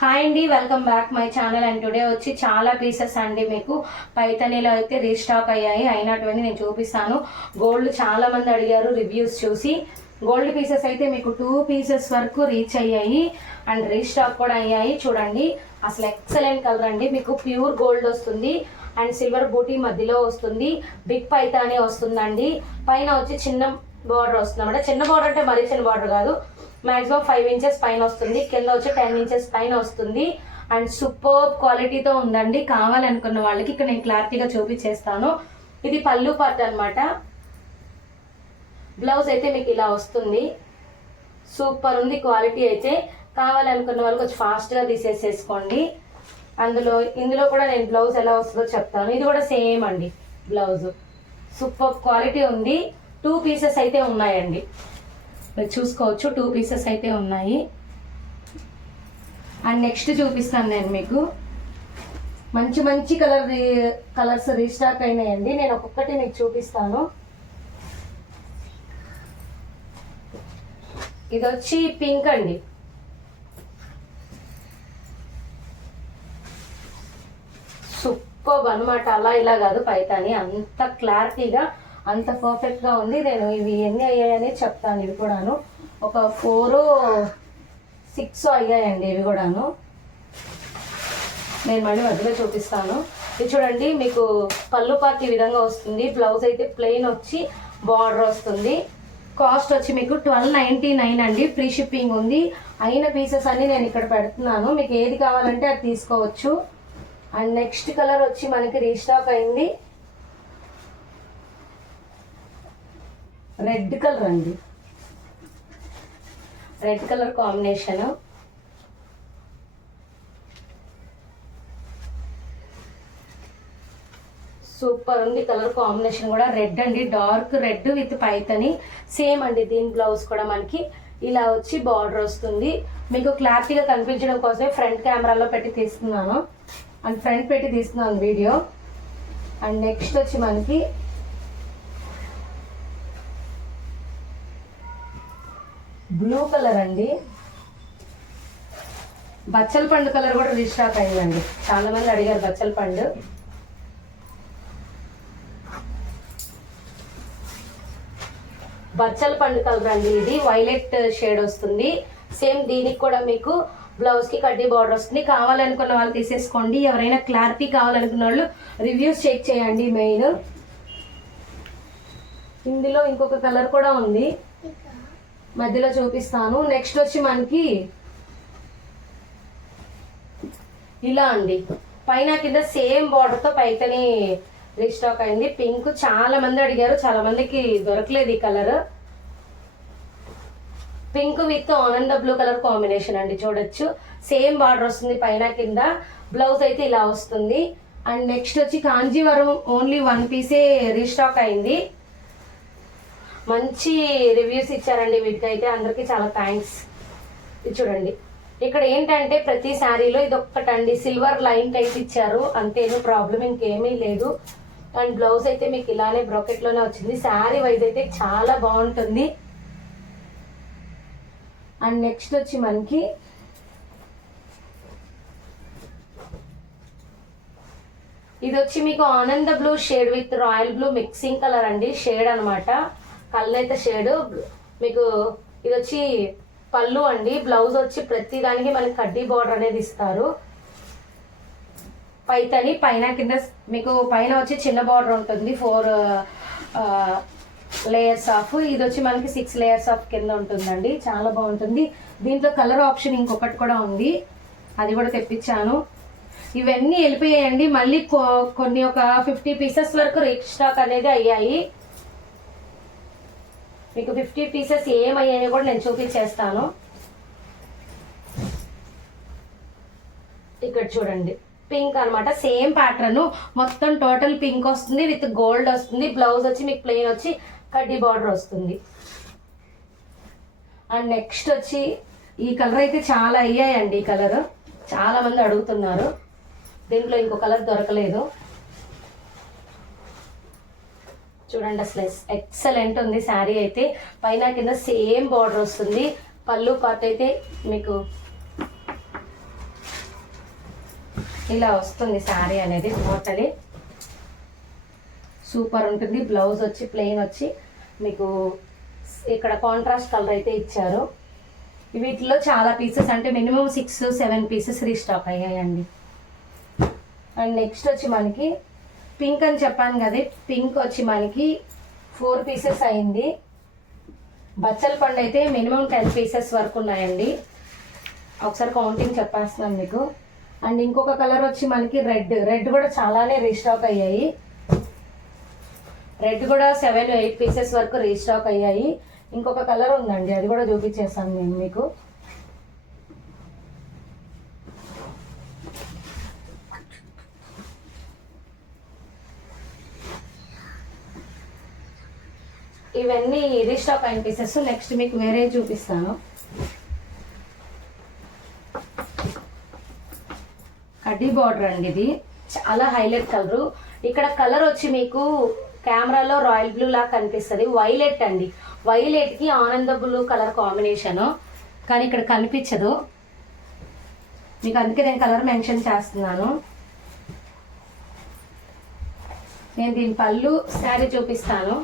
Hi అండి, welcome back my channel. And today వచ్చి చాలా పీసెస్ అండి మీకు పైతనీలో అయితే రీస్టాక్ అయ్యాయి. అయినటువంటి నేను చూపిస్తాను. గోల్డ్ చాలా మంది అడిగారు రివ్యూస్ చూసి. గోల్డ్ పీసెస్ అయితే మీకు 2 పీసెస్ వరకు రీచ్ అయ్యాయి అండ్ రీస్టాక్ కూడా అయ్యాయి. చూడండి, అసలు ఎక్సలెంట్ కలర్ అండి. మీకు ప్యూర్ గోల్డ్ వస్తుంది అండ్ సిల్వర్ బూటీ మధ్యలో వస్తుంది. బిగ్ పైతానే వస్తుందండి. పైన వచ్చి చిన్న బార్డర్ వస్తుంది అన్నమాట. చిన్న బార్డర్ అంటే మరీ చిన్న బార్డర్ కాదు, మాక్సిమం 5 ఇంచెస్ పైన వస్తుంది. కింద వచ్చి 10 ఇంచెస్ పైన వస్తుంది అండ్ సూపర్ క్వాలిటీతో ఉందండి. కావాలనుకున్న వాళ్ళకి ఇక్కడ నేను క్లారిటీగా చూపించేస్తాను. ఇది పళ్ళు పార్ట్ అనమాట. బ్లౌజ్ అయితే మీకు ఇలా వస్తుంది. సూపర్ ఉంది క్వాలిటీ అయితే. కావాలనుకున్న వాళ్ళు కొంచెం ఫాస్ట్గా తీసేసేసుకోండి. ఇందులో కూడా నేను బ్లౌజ్ ఎలా వస్తుందో చెప్తాను. ఇది కూడా సేమ్ అండి. బ్లౌజ్ సూపర్ క్వాలిటీ ఉంది. 2 పీసెస్ అయితే ఉన్నాయండి, మీరు చూసుకోవచ్చు. 2 పీసెస్ అయితే ఉన్నాయి. అండ్ నెక్స్ట్ చూపిస్తాను నేను మీకు. మంచి మంచి కలర్స్ రీస్టాక్ అయినాయండి. నేను ఒక్కొక్కటి మీకు చూపిస్తాను. ఇది వచ్చి పింక్ అండి. సూపర్ అనమాట. అలా ఇలా కాదు, పైతాని అంత క్లారిటీగా అంత పర్ఫెక్ట్గా ఉంది. నేను ఇవి ఎన్ని అయ్యాయని చెప్తాను. ఇవి కూడాను ఒక 4-6 అయ్యాయండి. ఇవి కూడాను నేను మళ్ళీ మధ్యలో చూపిస్తాను. ఇది చూడండి, మీకు పళ్ళు పార్ట్ ఈ విధంగా వస్తుంది. బ్లౌజ్ అయితే ప్లెయిన్ వచ్చి బార్డర్ వస్తుంది. కాస్ట్ వచ్చి మీకు 1299 అండి. ఫ్రీ షిప్పింగ్ ఉంది. అయిన పీసెస్ అన్ని నేను ఇక్కడ పెడుతున్నాను. మీకు ఏది కావాలంటే అది తీసుకోవచ్చు. అండ్ నెక్స్ట్ కలర్ వచ్చి మనకి రీస్టాక్ అయింది. రెడ్ కలర్ అండి. రెడ్ కలర్ కాంబినేషన్ సూపర్ ఉంది. కలర్ కాంబినేషన్ కూడా రెడ్ అండి. Dark red with Paithani same అండి. దీని బ్లౌజ్ కూడా మనకి ఇలా వచ్చి బార్డర్ వస్తుంది. మీకు క్లారిటీగా కనిపించడం కోసమే ఫ్రంట్ కెమెరాలో పెట్టి తీస్తున్నాను. అండ్ ఫ్రంట్ పెట్టి తీస్తున్నాను వీడియో. అండ్ నెక్స్ట్ వచ్చి మనకి బ్లూ కలర్ అండి. బచ్చల పండు కలర్ కూడా రీస్టాక్ అయిందండి. చాలా మంది అడిగారు బచ్చల పండు. బచ్చల పండు కలర్ అండి. ఇది వైలెట్ షేడ్ వస్తుంది. సేమ్ దీనికి కూడా మీకు బ్లౌజ్ కి కడ్డీ బార్డర్ వస్తుంది. కావాలనుకున్న వాళ్ళు తీసేసుకోండి. ఎవరైనా క్లారిటీ కావాలనుకున్న వాళ్ళు రివ్యూస్ చెక్ చేయండి. మెయిన్ ఇందులో ఇంకొక కలర్ కూడా ఉంది, మధ్యలో చూపిస్తాను. నెక్స్ట్ వచ్చి మనకి ఇలా అండి. పైన కింద సేమ్ బార్డర్ తో పైతని రీస్టాక్ అయింది. పింక్ చాలా మంది అడిగారు, చాలా మందికి దొరకలేదు ఈ కలర్. పింక్ విత్ ఆనంద బ్లూ కలర్ కాంబినేషన్ అండి. చూడొచ్చు, సేమ్ బార్డర్ వస్తుంది పైన కింద. బ్లౌజ్ అయితే ఇలా వస్తుంది. అండ్ నెక్స్ట్ వచ్చి కాంజీవరం ఓన్లీ 1 పీసే రీస్టాక్ అయింది. మంచి రివ్యూస్ ఇచ్చారండి వీటికైతే. అందరికీ చాలా థ్యాంక్స్. ఇది చూడండి, ఇక్కడ ఏంటంటే ప్రతి శారీలో ఇది ఒక్కటండి సిల్వర్ లైన్ టైప్ ఇచ్చారు, అంతేను, ప్రాబ్లం ఇంకేమీ లేదు. అండ్ బ్లౌజ్ అయితే మీకు ఇలానే బ్రాకెట్ లోనే వచ్చింది. శారీ వైజ్ అయితే చాలా బాగుంటుంది. అండ్ నెక్స్ట్ వచ్చి మనకి ఇది వచ్చి మీకు ఆనంద blue shade with royal blue mixing colour అండి. షేడ్ అనమాట, కలర్ అయితే షేడ్. మీకు ఇది వచ్చి పళ్ళు అండి. బ్లౌజ్ వచ్చి ప్రతి దానికి మనకి కడ్డీ బార్డర్ అనేది ఇస్తారు. పైతని పైన కింద మీకు పైన వచ్చి చిన్న బార్డర్ ఉంటుంది. 4 లేయర్స్ ఆఫ్. ఇది వచ్చి మనకి 6 లేయర్స్ ఆఫ్ కింద ఉంటుందండి. చాలా బాగుంటుంది. దీంట్లో కలర్ ఆప్షన్ ఇంకొకటి కూడా ఉంది, అది కూడా తెప్పించాను. ఇవన్నీ వెళ్ళిపోయాయండి. మళ్ళీ కొన్ని ఒక 50 పీసెస్ వరకు రీస్టాక్ అనేది అయ్యాయి. మీకు 50 పీసెస్ ఏమయ్యాయో కూడా నేను చూపించేస్తాను. ఇక్కడ చూడండి, పింక్ అనమాట. సేమ్ ప్యాటర్న్ మొత్తం టోటల్ పింక్ వస్తుంది విత్ గోల్డ్ వస్తుంది. బ్లౌజ్ వచ్చి మీకు ప్లెయిన్ వచ్చి కడ్డీ బార్డర్ వస్తుంది. అండ్ నెక్స్ట్ వచ్చి ఈ కలర్ అయితే చాలా అయ్యాయండి. ఈ కలర్ చాలా మంది అడుగుతున్నారు. దీంట్లో ఇంకో కలర్ దొరకలేదు. చూడండి, అసలు ఎక్సలెంట్ ఉంది శారీ అయితే. పైన కింద సేమ్ బార్డర్ వస్తుంది. పళ్ళు పార్ట్ అయితే మీకు ఇలా వస్తుంది శారీ అనేది టోటలీ సూపర్ ఉంటుంది. బ్లౌజ్ వచ్చి ప్లెయిన్ వచ్చి మీకు ఇక్కడ కాంట్రాస్ట్ కలర్ అయితే ఇచ్చారు. వీటిలో చాలా పీసెస్ అంటే మినిమం 6-7 పీసెస్ రీస్టాక్ అయ్యాయండి. అండ్ నెక్స్ట్ వచ్చి మనకి పింక్ అని చెప్పాను కదా, పింక్ వచ్చి మనకి 4 పీసెస్ అయింది. బచ్చల పండు అయితే మినిమం 10 పీసెస్ వరకు ఉన్నాయండి. ఒకసారి కౌంటింగ్ చెప్పేస్తున్నాను మీకు. అండ్ ఇంకొక కలర్ వచ్చి మనకి రెడ్ కూడా చాలానే రీస్టాక్ అయ్యాయి. రెడ్ కూడా 7-8 పీసెస్ వరకు రీస్టాక్ అయ్యాయి. ఇంకొక కలర్ ఉందండి, అది కూడా చూపించేస్తాను నేను మీకు. ఇవన్నీ రీస్టాక్ అయిన పీసెస్. నెక్స్ట్ మీకు వేరే చూపిస్తాను. కడ్డీ బార్డర్ అండి, ఇది చాలా హైలైట్ కలరు. ఇక్కడ కలర్ వచ్చి మీకు కెమెరాలో రాయల్ బ్లూ లాగా కనిపిస్తుంది. వైలెట్ అండి, వైలెట్కి ఆనంద బ్లూ కలర్ కాంబినేషను, కానీ ఇక్కడ కనిపించదు మీకు, అందుకే నేను కలర్ మెన్షన్ చేస్తున్నాను. నేను దీని పళ్ళు శారీ చూపిస్తాను.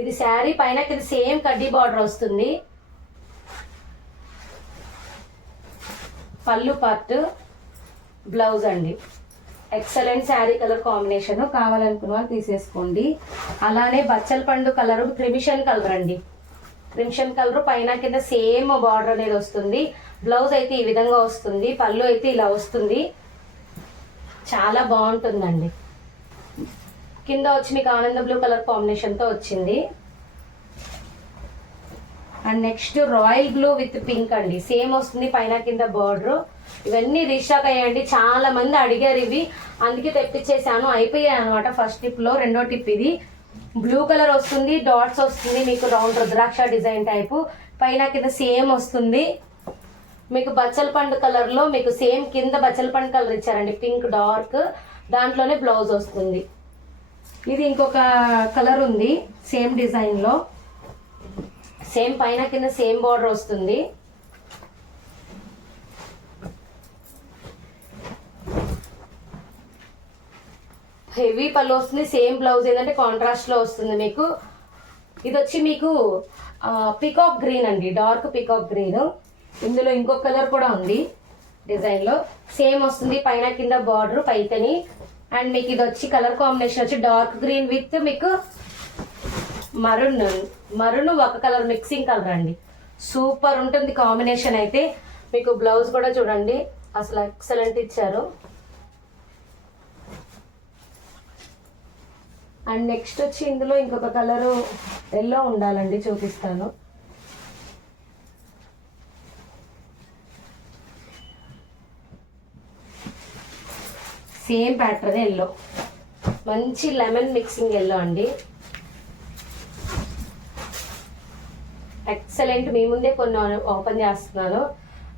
ఇది శారీ పైన కింద సేమ్ కడ్డీ బార్డర్ వస్తుంది. పళ్ళు పార్ట్, బ్లౌజ్ అండి. Excellent sari colour combination. కావాలనుకున్న వాళ్ళు తీసేసుకోండి. అలానే బచ్చల పండు కలర్ క్రిమిషన్ కలర్ అండి. క్రిమిషన్ కలర్ పైన కింద సేమ్ బార్డర్ అనేది వస్తుంది. బ్లౌజ్ అయితే ఈ విధంగా వస్తుంది. పళ్ళు అయితే ఇలా వస్తుంది. చాలా బాగుంటుందండి. కింద వచ్చి మీకు ఆనంద బ్లూ కలర్ కాంబినేషన్తో వచ్చింది. And next royal blue with pink అండి, సేమ్ వస్తుంది పైన కింద బార్డర్. ఇవన్నీ రీస్టాక్ అయ్యాయండి, చాలా మంది అడిగారు ఇవి, అందుకే తెప్పించేసాను. అయిపోయాయి అనమాట. ఫస్ట్ టిప్లో రెండో టిప్ ఇది. బ్లూ కలర్ వస్తుంది, డాట్స్ వస్తుంది మీకు, రౌండ్ రుద్రాక్ష డిజైన్ టైపు, పైన కింద సేమ్ వస్తుంది మీకు. బచ్చల పండు కలర్లో మీకు సేమ్ కింద బచ్చల పండు కలర్ ఇచ్చారండి, పింక్ డార్క్, దాంట్లోనే బ్లౌజ్ వస్తుంది. ఇది ఇంకొక కలర్ ఉంది సేమ్ డిజైన్లో, సేమ్ పైన కింద సేమ్ బార్డర్ వస్తుంది. హెవీ పళ్ళు వస్తుంది, సేమ్ బ్లౌజ్ ఏంటంటే కాంట్రాస్ట్లో వస్తుంది మీకు. ఇది వచ్చి మీకు పికాక్ గ్రీన్ అండి, డార్క్ పికాక్ గ్రీన్. ఇందులో ఇంకొక కలర్ కూడా ఉంది డిజైన్లో, సేమ్ వస్తుంది పైన కింద బార్డర్ పైతని. అండ్ మీకు ఇది వచ్చి కలర్ కాంబినేషన్ వచ్చి డార్క్ గ్రీన్ విత్ మీకు మరూన్ ఒక కలర్ మిక్సింగ్ కలర్ అండి. సూపర్ ఉంటుంది కాంబినేషన్ అయితే. మీకు బ్లౌజ్ కూడా చూడండి అసలు ఎక్సలెంట్ ఇచ్చారు. అండ్ నెక్స్ట్ వచ్చి ఇందులో ఇంకొక కలరు ఎల్లో ఉండాలండి, చూపిస్తాను. సేమ్ ప్యాటర్న్ ఎల్లో, మంచి లెమన్ మిక్సింగ్ ఎల్లో అండి. ఎక్సలెంట్, మీ ముందే కొన్ని ఓపెన్ చేస్తున్నాను.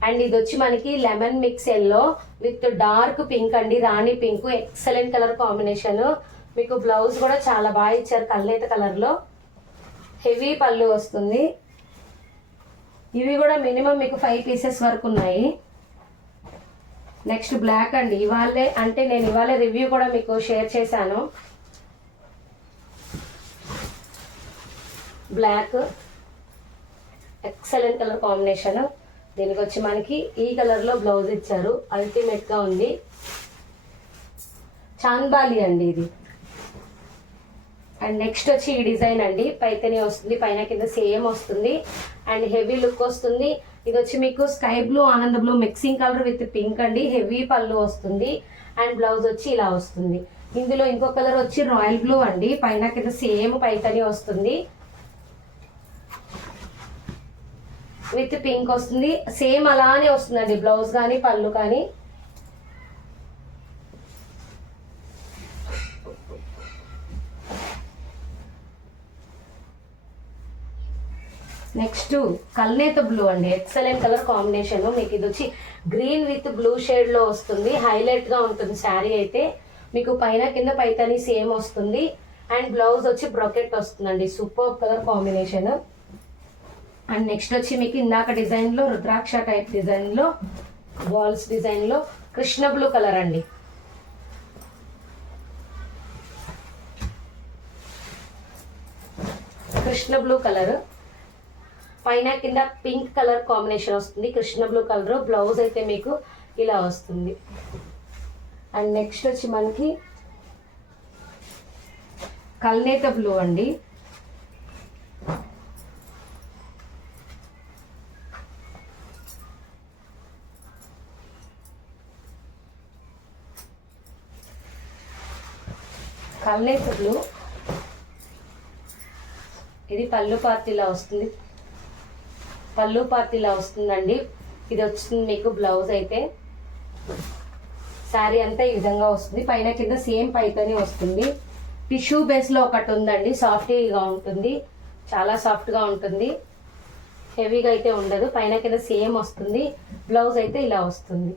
అండ్ ఇది వచ్చి మనకి lemon mix yellow with dark pink అండి, రాణి పింక్. Excellent colour combination. మీకు బ్లౌజ్ కూడా చాలా బాగా ఇచ్చారు, కల్నేత కలర్లో. హెవీ పళ్ళు వస్తుంది. ఇవి కూడా మినిమం మీకు 5 పీసెస్ వరకు ఉన్నాయి. నెక్స్ట్ బ్లాక్ అండి, ఇవాళే అంటే నేను ఇవాళ రివ్యూ కూడా మీకు షేర్ చేశాను. Black excellent colour combination. దీనికి వచ్చి మనకి ఈ కలర్లో బ్లౌజ్ ఇచ్చారు, అల్టిమేట్గా ఉంది. చాంద్బాలి అండి ఇది. అండ్ నెక్స్ట్ వచ్చి ఈ డిజైన్ అండి, పైతని వస్తుంది, పైన కింద సేమ్ వస్తుంది. అండ్ హెవీ లుక్ వస్తుంది. ఇది వచ్చి మీకు స్కై బ్లూ ఆనంద blue mixing colour with pink అండి. హెవీ పళ్ళు వస్తుంది. అండ్ బ్లౌజ్ వచ్చి ఇలా వస్తుంది. ఇందులో ఇంకో కలర్ వచ్చి రాయల్ బ్లూ అండి, పైన కింద సేమ్ పైతని వస్తుంది విత్ పింక్ వస్తుంది. సేమ్ అలానే వస్తుందండి బ్లౌజ్ కానీ పళ్ళు కానీ. నెక్స్ట్ కల్నేత బ్లూ అండి, ఎక్సలెంట్ కలర్ కాంబినేషన్. మీకు ఇది వచ్చి గ్రీన్ విత్ బ్లూ షేడ్ లో వస్తుంది, హైలైట్ గా ఉంటుంది శారీ అయితే. మీకు పైన కింద పైతని సేమ్ వస్తుంది. అండ్ బ్లౌజ్ వచ్చి బ్రొకెట్ వస్తుందండి. Super colour combination. And next వచ్చి మీకు ఇందాక డిజైన్లో రుద్రాక్ష టైప్ డిజైన్లో బాల్స్ డిజైన్లో కృష్ణ బ్లూ కలర్ అండి. కృష్ణ బ్లూ కలర్ పైన కింద పింక్ కలర్ కాంబినేషన్ వస్తుంది. కృష్ణ బ్లూ కలర్ బ్లౌజ్ అయితే మీకు ఇలా వస్తుంది. అండ్ నెక్స్ట్ వచ్చి మనకి కల్నేత బ్లూ అండి. కల్నేత బ్లూ ఇది పళ్ళు పార్టీలా వస్తుంది. పళ్ళు పార్టీలా వస్తుందండి. ఇది వస్తుంది మీకు బ్లౌజ్ అయితే. శారీ అంతా ఈ విధంగా వస్తుంది. పైన కింద సేమ్ పైతని వస్తుంది. టిష్యూ బేస్లో ఒకటి ఉందండి, సాఫ్టీగా ఉంటుంది, చాలా సాఫ్ట్గా ఉంటుంది, హెవీగా అయితే ఉండదు. పైన కింద సేమ్ వస్తుంది. బ్లౌజ్ అయితే ఇలా వస్తుంది.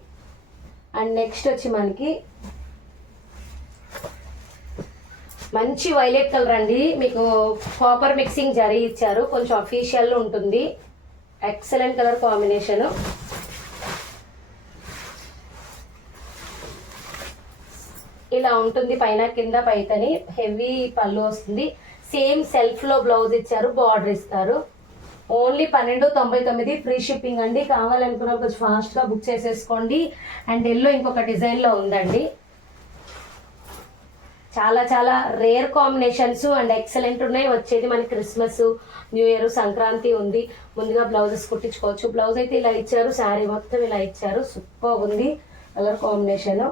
అండ్ నెక్స్ట్ వచ్చి మనకి మంచి వైలెట్ కలర్ అండి. మీకు కాపర్ మిక్సింగ్ జరీ ఇచ్చారు, కొంచెం అఫీషియల్ ఉంటుంది. Excellent colour combination. ఇలా ఉంటుంది. పైన కింద పైతని హెవీ పళ్ళు వస్తుంది. సేమ్ సెల్ఫ్ లో బ్లౌజ్ ఇచ్చారు, బార్డర్ ఇస్తారు. ఓన్లీ 1299 ఫ్రీ షిప్పింగ్ అండి. కావాలనుకున్న కొంచెం ఫాస్ట్ గా బుక్ చేసేసుకోండి. అండ్ ఎల్లో ఇంకొక డిజైన్ లో ఉందండి. చాలా చాలా రేర్ కాంబినేషన్స్ అండ్ ఎక్సలెంట్ ఉన్నాయి. వచ్చేది మనకి క్రిస్మస్, న్యూ ఇయర్, సంక్రాంతి ఉంది. ముందుగా బ్లౌజెస్ కుట్టించుకోవచ్చు. బ్లౌజ్ అయితే ఇలా ఇచ్చారు, శారీ మొత్తం ఇలా ఇచ్చారు. సూపర్ ఉంది కలర్ కాంబినేషన్.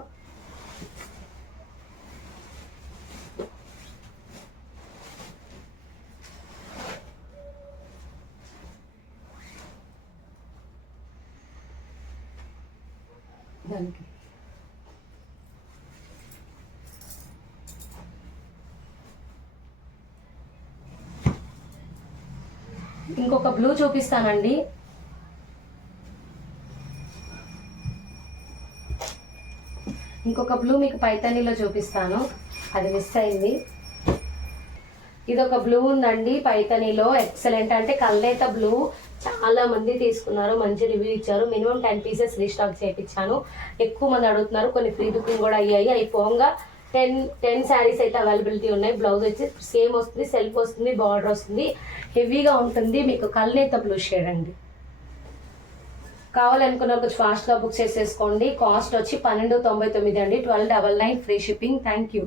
ఇంకొక బ్లూ చూపిస్తానండి. ఇంకొక బ్లూ మీకు పైతానీలో చూపిస్తాను, అది మిస్ అయింది. ఇదొక బ్లూ ఉందండి పైతానీలో, ఎక్సలెంట్. అంటే కల్నేత బ్లూ చాలా మంది తీసుకున్నారు, మంచి రివ్యూ ఇచ్చారు. మినిమం 10 పీసెస్ రీస్టాక్ చేయించాను. ఎక్కువ మంది అడుగుతున్నారు, కొన్ని ఫ్రీ బుకింగ్ కూడా అయ్యాయి. అయిపోగా 10 శారీస్ అయితే అవైలబిలిటీ ఉన్నాయి. బ్లౌజ్ వచ్చి సేమ్ వస్తుంది, సెల్ఫ్ వస్తుంది, బార్డర్ వస్తుంది, హెవీగా ఉంటుంది. మీకు కల్నేత బ్లూ షేడ్ అండి. కావాలనుకున్న కొంచెం ఫాస్ట్గా బుక్ చేసేసుకోండి. కాస్ట్ వచ్చి 1299 అండి. 1299 ఫ్రీ షిప్పింగ్. Thank you.